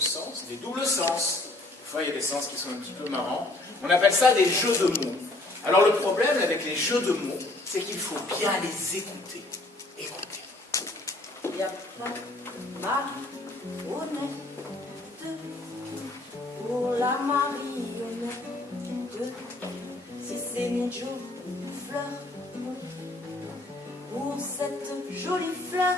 sens, des doubles sens. Des fois, il y a des sens qui sont un petit peu marrants. On appelle ça des jeux de mots. Alors, le problème avec les jeux de mots, c'est qu'il faut bien les écouter. Écoutez. Il y a plein de marionnettes pour la marionnette. Si c'est une jolie fleur, pour cette jolie fleur,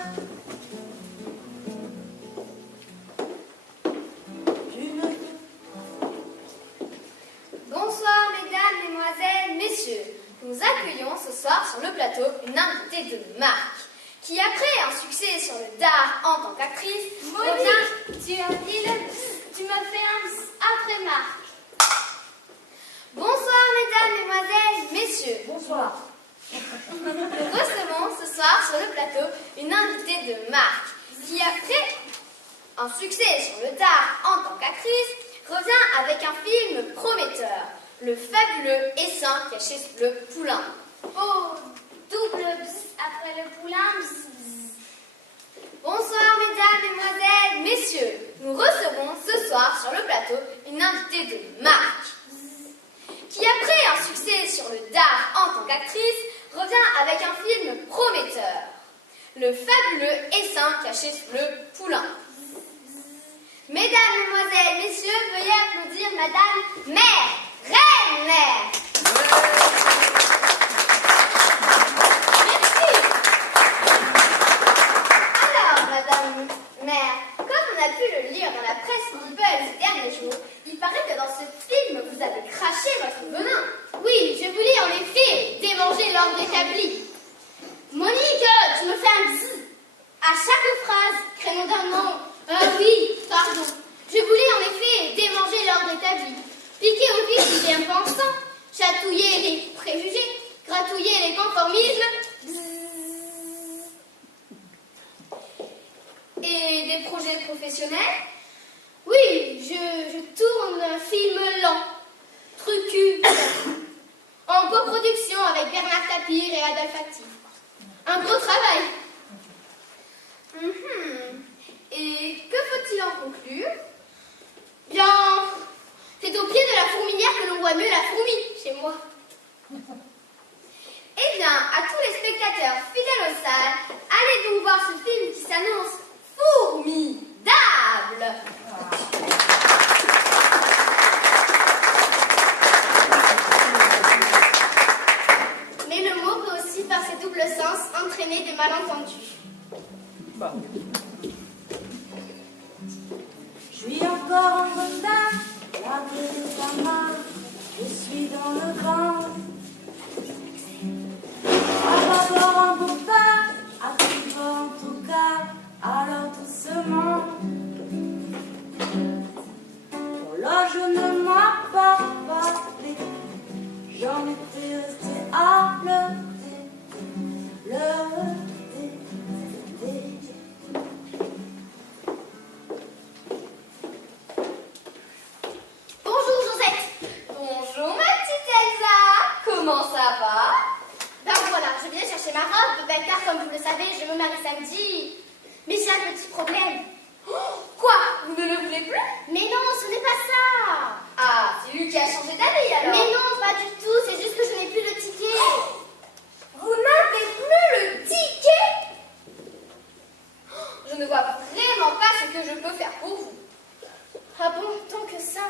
Bonsoir mesdames, mesdemoiselles, messieurs. Nous accueillons ce soir sur le plateau une invitée de marque qui, après un succès sur le dard en tant qu'actrice, Monique, tu m'as fait un après Marc. Bonsoir mesdames, mesdemoiselles, messieurs. bonsoir. Nous recevons ce soir sur le plateau une invitée de marque qui, après un succès sur le dard en tant qu'actrice, revient avec un film prometteur, Le fabuleux essaim caché sous le poulain. Oh, double bzz après le poulain. Bzz, bzz. Bonsoir mesdames, mesdemoiselles, messieurs. Nous recevons ce soir sur le plateau une invitée de marque qui, après un succès sur le dard en tant qu'actrice, revient avec un film prometteur, Le fabuleux essaim caché sous le poulain. Mesdames, mesdemoiselles, messieurs, veuillez applaudir Madame Mère, Reine Mère. Merci. Alors, Madame Mère, comme on a pu le lire dans la presse People ces derniers jours, il paraît que dans ce film, vous avez craché votre venin. Oui, je voulais en effet démanger l'ordre établi. Monique, tu me fais un bzz à chaque phrase, créneau d'un nom. Oui, pardon. Je voulais en effet démanger l'ordre établi, piquer au vif du bien pensant, chatouiller les préjugés, gratouiller les conformismes. Bzzz. Et des projets professionnels? Oui, je tourne un film lent, trucu, en coproduction avec Bernard Tapie et Adolphe Actif. Un gros travail. Et que faut-il en conclure? Bien, c'est au pied de la fourmilière que l'on voit mieux la fourmi, chez moi. Eh bien, à tous les spectateurs fidèles aux salles, allez donc voir ce film qui s'annonce formidable. Mais le mot peut aussi, par ses doubles sens, entraîner des malentendus. Je suis encore en retard, la de ta main, je suis dans le grand. Avoir un beau pas, arrive en tout cas, alors doucement. L'horloge ne m'a pas parlé, j'en étais resté à pleurer, pleurer. Bonjour Josette. Bonjour ma petite Elsa, comment ça va? Ben voilà, je viens chercher ma robe, ben car comme vous le savez, je me marie samedi. Mais j'ai un petit problème. Quoi? Vous ne le voulez plus? Mais non, ce n'est pas ça. Ah, c'est lui qui a changé d'avis alors. Mais non, pas du tout, c'est juste que je n'ai plus le ticket. Vous n'avez plus le ticket? Je ne vois vraiment pas ce que je peux faire pour vous. Ah bon, tant que ça.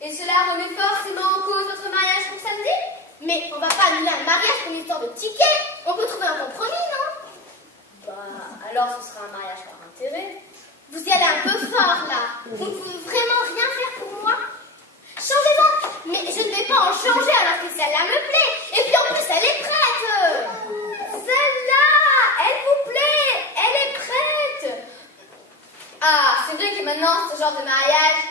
Et cela remet forcément en cause votre mariage pour samedi? Mais on va pas annuler un mariage pour une histoire de ticket. On peut trouver un compromis, non? Bah, alors ce sera un mariage par intérêt. Vous y allez un peu fort, là. Vous ne pouvez vraiment rien faire pour moi? Changez-en. Mais je ne vais pas en changer alors que celle-là me plaît. Et puis en plus, elle est prête. Celle-là, elle vous plaît, elle est prête. Ah, c'est vrai que maintenant, ce genre de mariage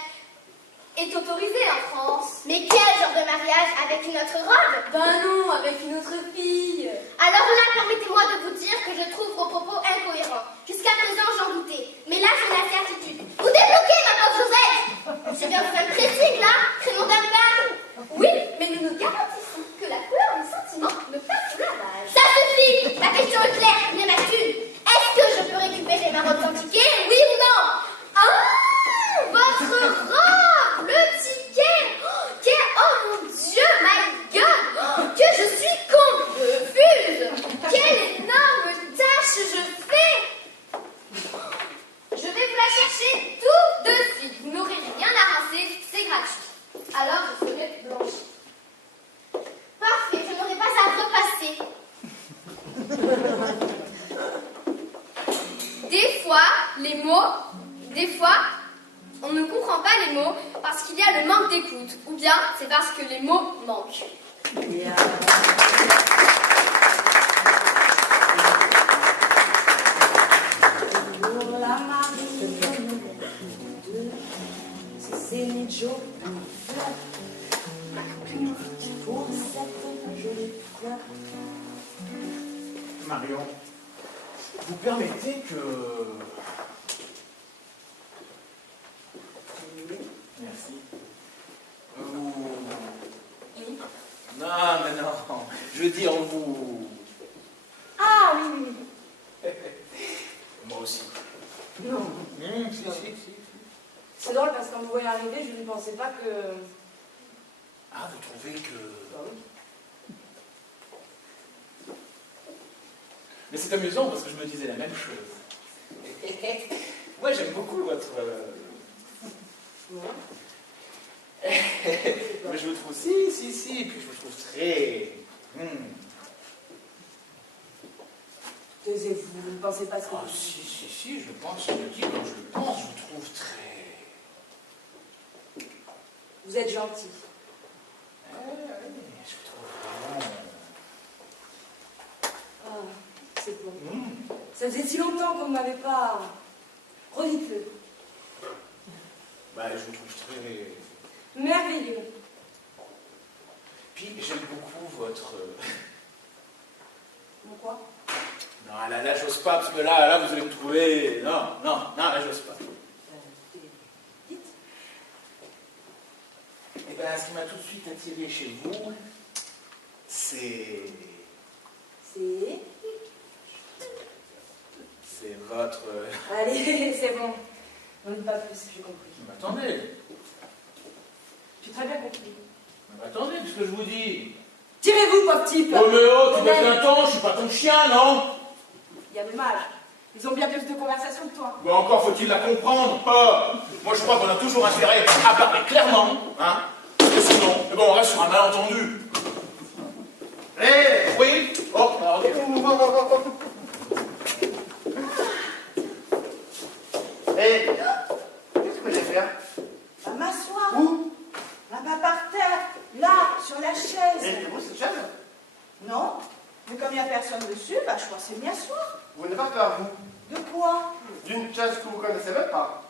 est autorisé en France. Mais quel genre de mariage? Avec une autre robe? Ben non, avec une autre fille. Alors là, permettez-moi de vous dire que je trouve vos propos incohérents. Jusqu'à présent, j'en doutais. Mais là, j'ai la certitude. Vous débloquez, ma pauvre Josette. Je viens vous faire un pressing, là. Créneau d'un bain. Oui, mais nous nous garantissons que la couleur du sentiment ne passe sous la rage. Ça suffit. La question est claire, bien ma thune. Est-ce que je peux récupérer ma robe sans ticket? Oui ou non? Ah, Des fois, on ne comprend pas les mots parce qu'il y a le manque d'écoute, ou bien c'est parce que les mots manquent. Yeah. Pour la marine, si c'est Joe pour cette jolie fleur. Marion, vous permettez que... Merci. Oui. Non, mais non. Je veux dire, vous... Ah oui, oui. Moi aussi. Non. Si. C'est drôle parce que quand vous voyez arriver, je ne pensais pas que... Ah, vous trouvez que... Bah oui. Mais c'est amusant parce que je me disais la même chose. Moi, j'aime beaucoup votre... Mais je vous trouve... Si. Et puis je vous trouve très... Taisez-vous, vous ne pensez pas ce que Ah, vous dites. si, je pense, je le dis quand je le pense, je vous trouve très... Vous êtes gentil. Je vous trouve vraiment... Ah, c'est bon. Ça faisait si longtemps qu'on ne m'avait pas... Redites-le. Bah, je vous trouve très... Merveilleux. Puis j'aime beaucoup votre... Pourquoi? Non, là, j'ose pas, parce que là, vous allez me trouver... Non, là, j'ose pas. Dites. Et bien, ce qui m'a tout de suite attiré chez vous, c'est votre... Allez, c'est bon. On ne dit pas plus, j'ai compris. Mais attendez, J'ai très bien compris. ce que je vous dis. Tirez-vous, pauvre type. Oh, mais tu me fais un temps, je suis pas ton chien, non? Il y a dommage. Ils ont bien plus de conversation que toi. Bon, encore faut-il la comprendre. Moi, je crois qu'on a toujours intérêt à parler clairement, hein. Et sinon, on reste sur un malentendu. Oui. Oh, alors, qu'est-ce que j'ai fait? Va m'asseoir. Où? Là-bas par terre. Là, sur la chaise. Et vous, c'est chaise? Non. Mais comme il n'y a personne dessus, bah, je pensais m'y asseoir. Vous n'avez pas peur, vous? De quoi? D'une chaise que vous connaissez même pas?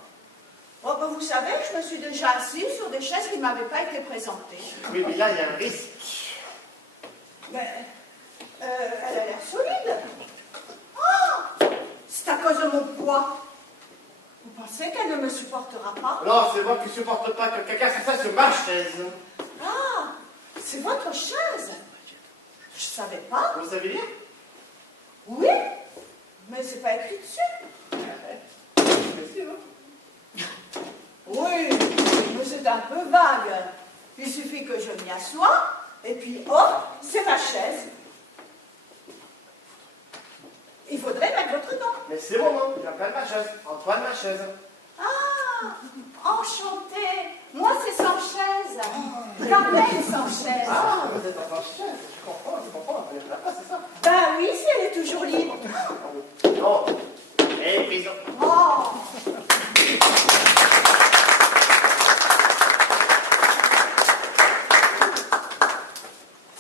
Oh, bah, vous savez, je me suis déjà assise sur des chaises qui ne m'avaient pas été présentées. Oui, mais là, il y a un risque. Mais, elle a l'air solide. Oh, c'est à cause de mon poids. Vous pensez qu'elle ne me supportera pas? Non, c'est moi qui supporte pas que quelqu'un fasse ça sur ma chaise. Ah, c'est votre chaise. Je savais pas. Vous savez lire? Oui, mais c'est pas écrit dessus. Oui, mais c'est un peu vague. Il suffit que je m'y assoie, et puis hop, c'est ma chaise. Il faudrait mettre votre nom. Mais c'est mon nom, il appelle ma chaise. Antoine ma chaise. Ah, enchanté. Moi, c'est sans chaise. Carmen est sans chaise. Ah, vous êtes en chaise, je comprends. Elle est là, c'est ça? Ben oui, si elle est toujours libre. Non. Et prison. Oh.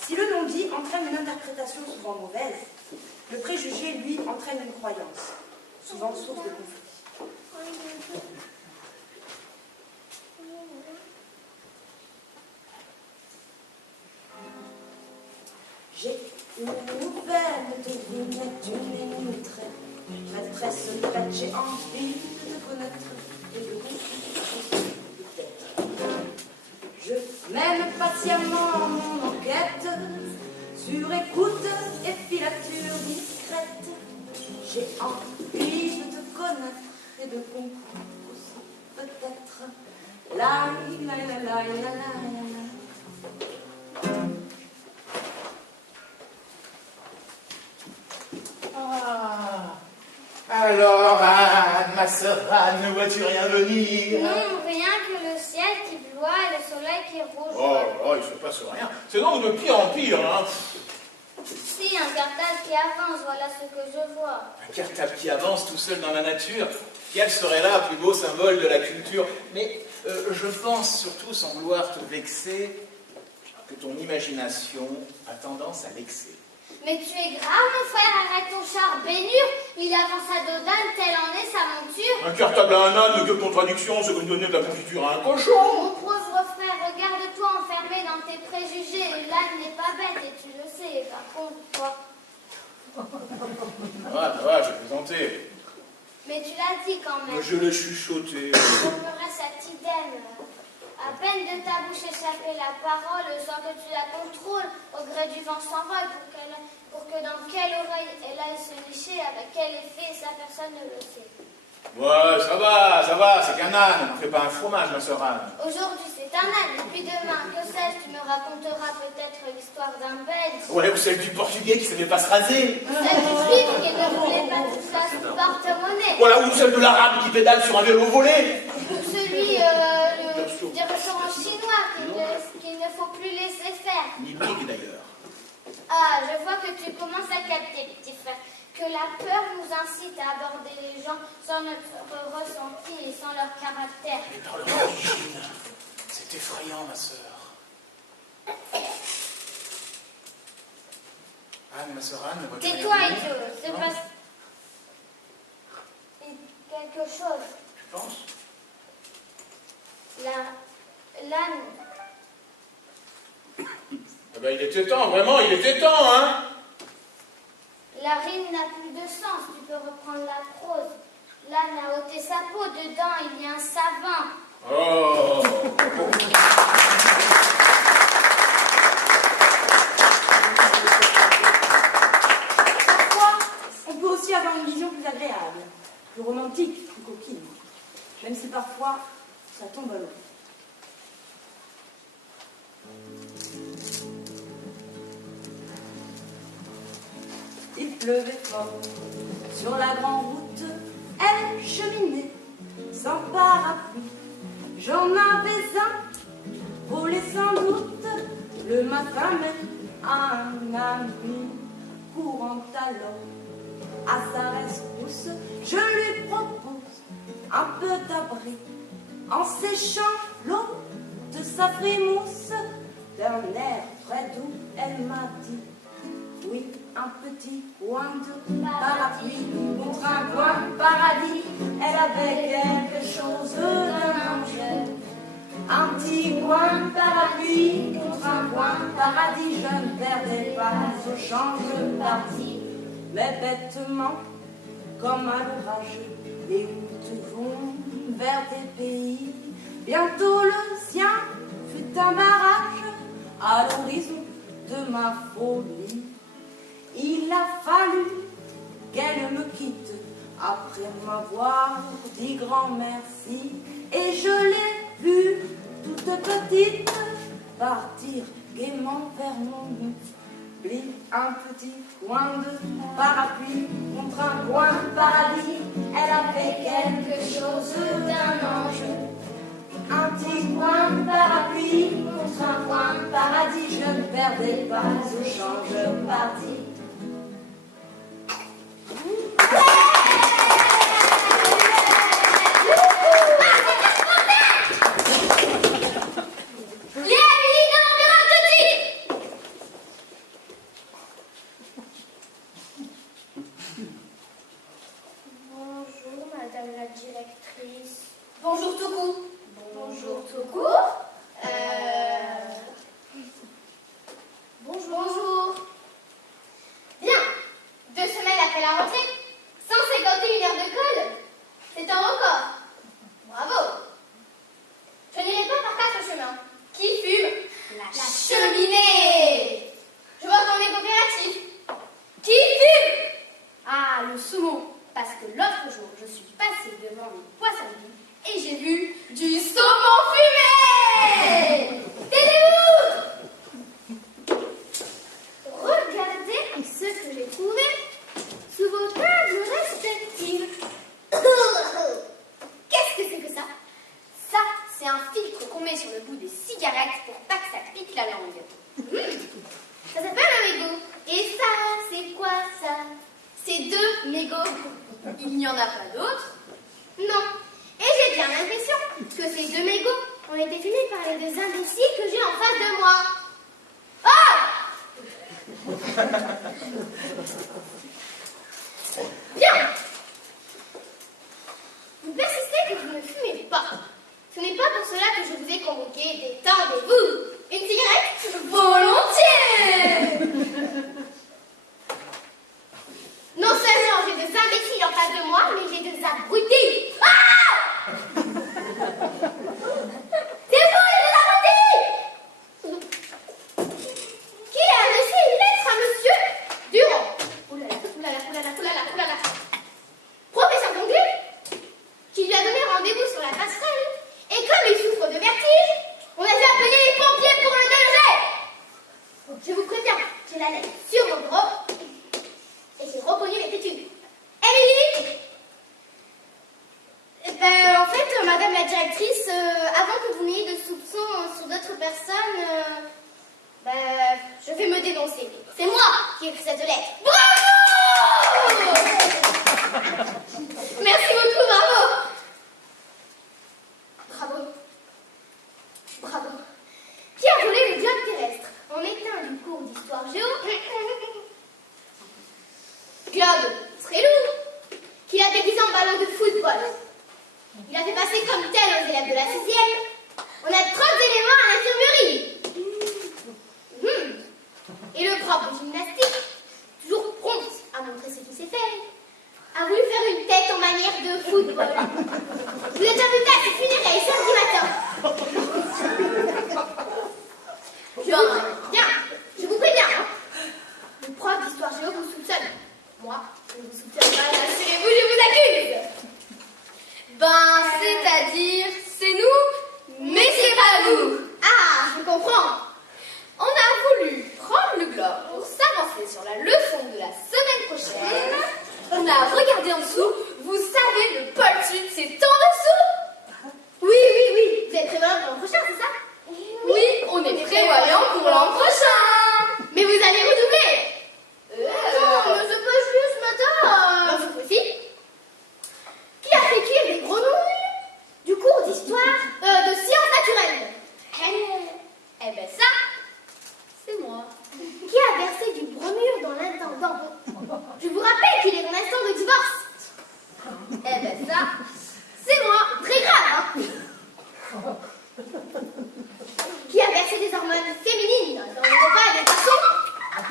Si le non-dit entraîne une interprétation souvent mauvaise, le préjugé, lui, entraîne une croyance, souvent source de conflit. J'ai ouvert de lunettes, une loutre, maîtresse prête, j'ai envie de connaître et de comprendre peut-être. Je mène patiemment mon enquête, sur écoute et filature discrète. J'ai envie de te connaître et de comprendre aussi peut-être. La la la la la la la. Alors, Anne, ma sœur Anne, ne vois-tu rien venir? Non, rien que le ciel qui ploie et le soleil qui est rouge. Oh, il se passe rien. C'est donc de pire en pire, hein. Si, un cartable qui avance, voilà ce que je vois. Un cartable qui avance tout seul dans la nature. Quel serait là plus beau symbole de la culture? Mais je pense surtout, sans vouloir te vexer, que ton imagination a tendance à l'excès. Mais tu es grave, mon frère, arrête ton char bénure. Il avance à dos d'âne, telle en est sa monture. Un cartable à un âne, que contradiction, c'est comme donner de la confiture à un cochon. Mon pauvre frère, regarde-toi enfermé dans tes préjugés. L'âne n'est pas bête et tu le sais. Par contre, toi... Ça va, j'ai plaisanté. Mais tu l'as dit quand même. Je l'ai chuchoté. Je me reste à t'idem. À peine de ta bouche échapper la parole, sans que tu la contrôles, au gré du vent s'envole, pour que dans quelle oreille elle aille se nicher, avec quel effet, ça personne ne le sait. Ouais, ça va, c'est qu'un âne, on ne fait pas un fromage, ma sœur Anne. Aujourd'hui c'est un âne, et puis demain, que sais-je, tu me raconteras peut-être l'histoire d'un Belge. Ouais, ou celle du Portugais qui ne savait pas se raser. Celle du Juif qui ne voulait pas tout ça sous porte-monnaie. Voilà, ou celle de l'Arabe qui pédale sur un vélo volé. Ou celui du restaurant chinois qu'il ne faut plus laisser faire. Ni big d'ailleurs. Ah, je vois que tu commences à capter, petit frère, que la peur nous incite à aborder les gens sans notre ressenti et sans leur caractère. Mais par leur origine, c'est effrayant, ma sœur. Anne, ma sœur Anne, votre Tais-toi, idiot, c'est pas... quelque chose. Tu penses? L'âne... Eh ben, il était temps, vraiment, il était temps, hein? La rime n'a plus de sens, tu peux reprendre la prose. L'âne a ôté sa peau, dedans il y a un savant. Oh! Parfois, on peut aussi avoir une vision plus agréable, plus romantique, plus coquine. Même si parfois, ça tombe à l'eau. Il pleuvait fort sur la grande route, elle cheminait sans parapluie. J'en avais un, volé sans doute, le matin même, un ami courant alors à sa rescousse. Je lui propose un peu d'abri en séchant l'eau de sa frimousse. D'un air très doux, elle m'a dit: oui, un petit coin de parapluie contre un coin de paradis. Elle avait quelque chose d'un ange. Un petit coin de parapluie contre un coin de paradis. Je ne perdais pas au change de parti. Mais bêtement, comme à l'orage, les routes vont vers des pays. Bientôt le sien fut un barrage à l'horizon de ma folie. Il a fallu qu'elle me quitte après m'avoir dit grand merci. Et je l'ai vue toute petite partir gaiement vers mon oubli. Un petit coin de parapluie contre un coin de paradis. Elle avait quelque chose d'un ange. Un petit coin de parapluie contre un coin de paradis. Je ne perdais pas au change parti. Bonjour, madame la directrice. Bonjour tout court. Bonjour, tout court. Bonjour. Bien. 2 semaines après la rentrée, 151 heures de colle. C'est un record. Bravo. Je n'irai pas par quatre chemins. Qui fume? La cheminée. Je vois ton coopératif. Qui fume? Ah, le saumon. Parce que l'autre jour, je suis passée devant une poissonnerie et j'ai vu du saumon fumé. Taisez-vous! Regardez ce que j'ai trouvé sous vos tables respectives. Qu'est-ce que c'est que ça? Ça, c'est un filtre qu'on met sur le bout des cigarettes pour pas que ça pique la langue. Ça s'appelle un mégot. Et ça, c'est quoi ça? C'est 2 mégots. Il n'y en a pas d'autres. Non. Et j'ai bien l'impression que ces deux mégots ont été filmés par les deux imbéciles que j'ai en face de moi. Oh! Bien. Vous persistez que vous ne fumez pas. Ce n'est pas pour cela que je vous ai convoqué. Détendez-vous. Une cigarette? Volontiers. Non seulement j'ai deux imbéciles en face de moi, mais j'ai deux abrutis. Ah! C'est vous, les deux abrutis! Qui a laissé une lettre à monsieur Durand? Oulala, oulala, oulala, oulala, oulala. Professeur Congu, qui lui a donné rendez-vous sur la passerelle, et comme il souffre de vertige, on a dû appeler les pompiers pour le déloger. Je vous préviens, j'ai la lettre sur mon bureau, et j'ai reconnu l'écriture. Émilie! En fait, madame la directrice, avant que vous n'ayez de soupçons sur d'autres personnes, je vais me dénoncer. C'est moi qui ai écrit cette lettre. Bravo! Merci beaucoup, bravo! Bravo. Bravo. Qui a volé le globe terrestre en éteint du cours d'histoire géo? Globe très lourd, qu'il a déguisé en ballon de football. Il a fait passer comme tel aux élèves de la 6e. On a 30 éléments à l'infirmerie. Et le prof de gymnastique, toujours prompt à montrer ce qu'il sait faire, a voulu faire une tête en manière de football. Vous êtes invité à cette funérailles samedi matin. Je vous préviens. Le prof d'histoire géo vous soupçonne. Moi, je ne vous soupçonne pas, rassurez-vous, je vous accuse. C'est-à-dire, c'est nous, mais c'est pas nous. Ah, je comprends. On a voulu prendre le globe pour s'avancer sur la leçon de la semaine prochaine. On a regardé en dessous. Vous savez, le pôle sud, c'est en dessous. Oui. Vous êtes prévoyant pour l'an prochain, c'est ça? Oui, on est prévoyant pour l'an prochain. Mais vous allez redoubler. Non, mais c'est pas juste, madame. Cette fois-ci, qui a fait cuire des grenouilles du cours d'histoire de sciences naturelles? Eh ben ça, c'est moi. Qui a versé du bromure dans l'intendant? Je vous rappelle qu'il est en instant de divorce. Eh ben ça, c'est moi. Très grave, hein? Qui a versé des hormones féminines dans les repas des garçons? Eh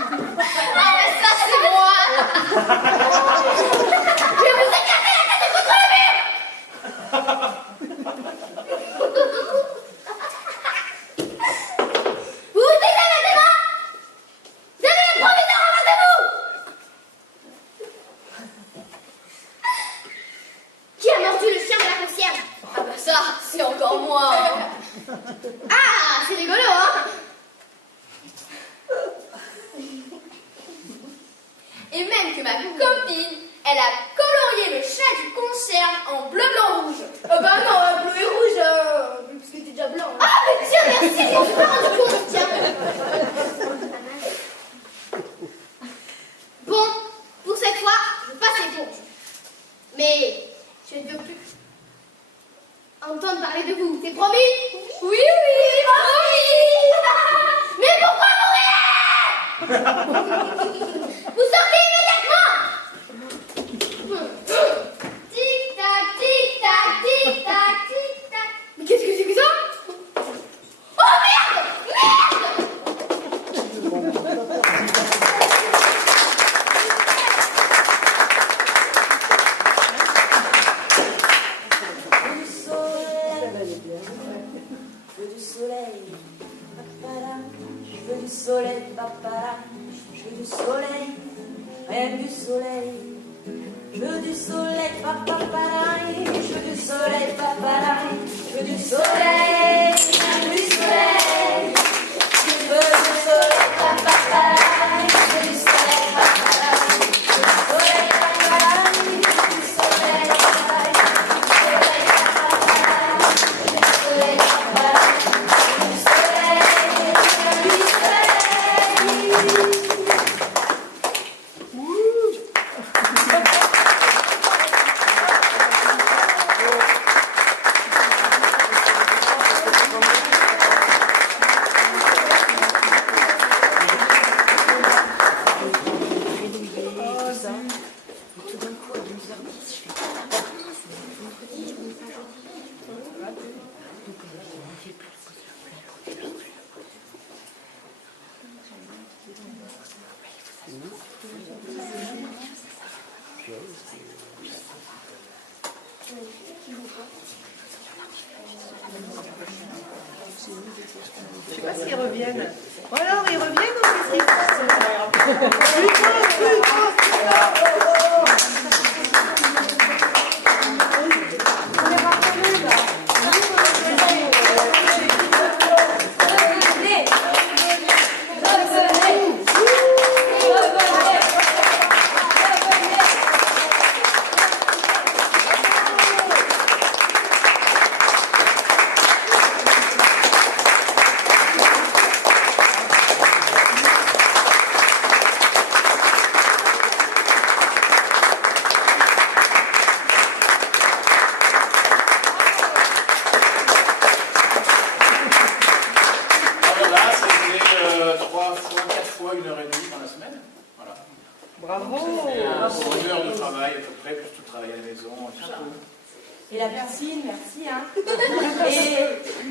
ben ça, c'est moi. Je vais vous éclater la tête contre le mur! Vous vous taisez maintenant? Vous avez le proviseur en face de vous! Qui a mordu le chien de la concierge? Ah ben ça, c'est encore moi. Ah, c'est rigolo, hein? Et même que ma copine, elle a colorié le chat du concierge en bleu, blanc, rouge. Oh bah non, bleu et rouge, parce que t'es déjà blanc. Ah, mais tiens, merci, je m'en suis pas rendu compte, tiens. Bon, pour cette fois, je passe l'éponge. Mais je ne veux plus entendre parler de vous, c'est promis? Oui, promis. Mais pourquoi mourir? Vous sortez immédiatement. tic-tac, tic-tac, tic-tac, tic-tac. Mais qu'est-ce que c'est que ça? Oh merde! Je veux du soleil, papara, je veux du soleil, papara, je veux du soleil, rien que du soleil. Je veux du soleil, papara, je veux du soleil, papara, je veux du soleil, rien que du soleil. Je veux du soleil, papara, je veux du soleil, papara, je veux du soleil, papara, je veux du soleil, papara, Je sais pas s'ils reviennent. Bon alors, ils reviennent ou qu'est-ce qui se passe? Et la piscine, merci, hein.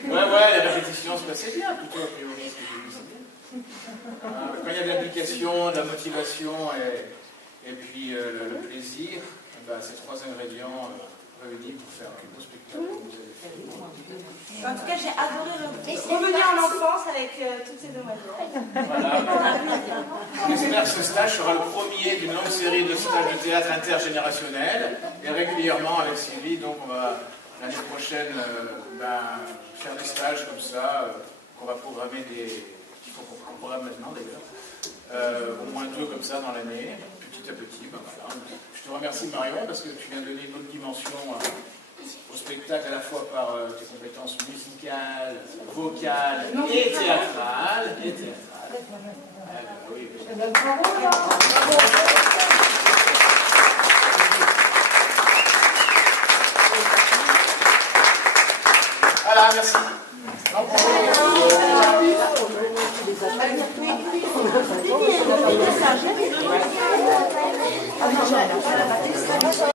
Ouais, les répétitions se passaient bien, plutôt, a priori, ce que j'ai vu, c'est bien. Quand il y a de l'implication, de la motivation et puis le plaisir, ces trois ingrédients réunis pour faire un beau spectacle que vous avez fait. En tout cas, j'ai adoré revenir en enfance avec toutes ces demoiselles. Voilà. J'espère que ce stage sera le premier d'une longue série de stages de théâtre intergénérationnels et régulièrement avec Sylvie. Donc on va l'année prochaine faire des stages comme ça qu'on va programmer qu'on programme maintenant d'ailleurs. Au moins 2 comme ça dans l'année, petit à petit. Voilà. Je te remercie Marion parce que tu viens donner une autre dimension au spectacle à la fois par tes compétences musicales, vocales et théâtrales. Oui. Voilà, merci. Merci.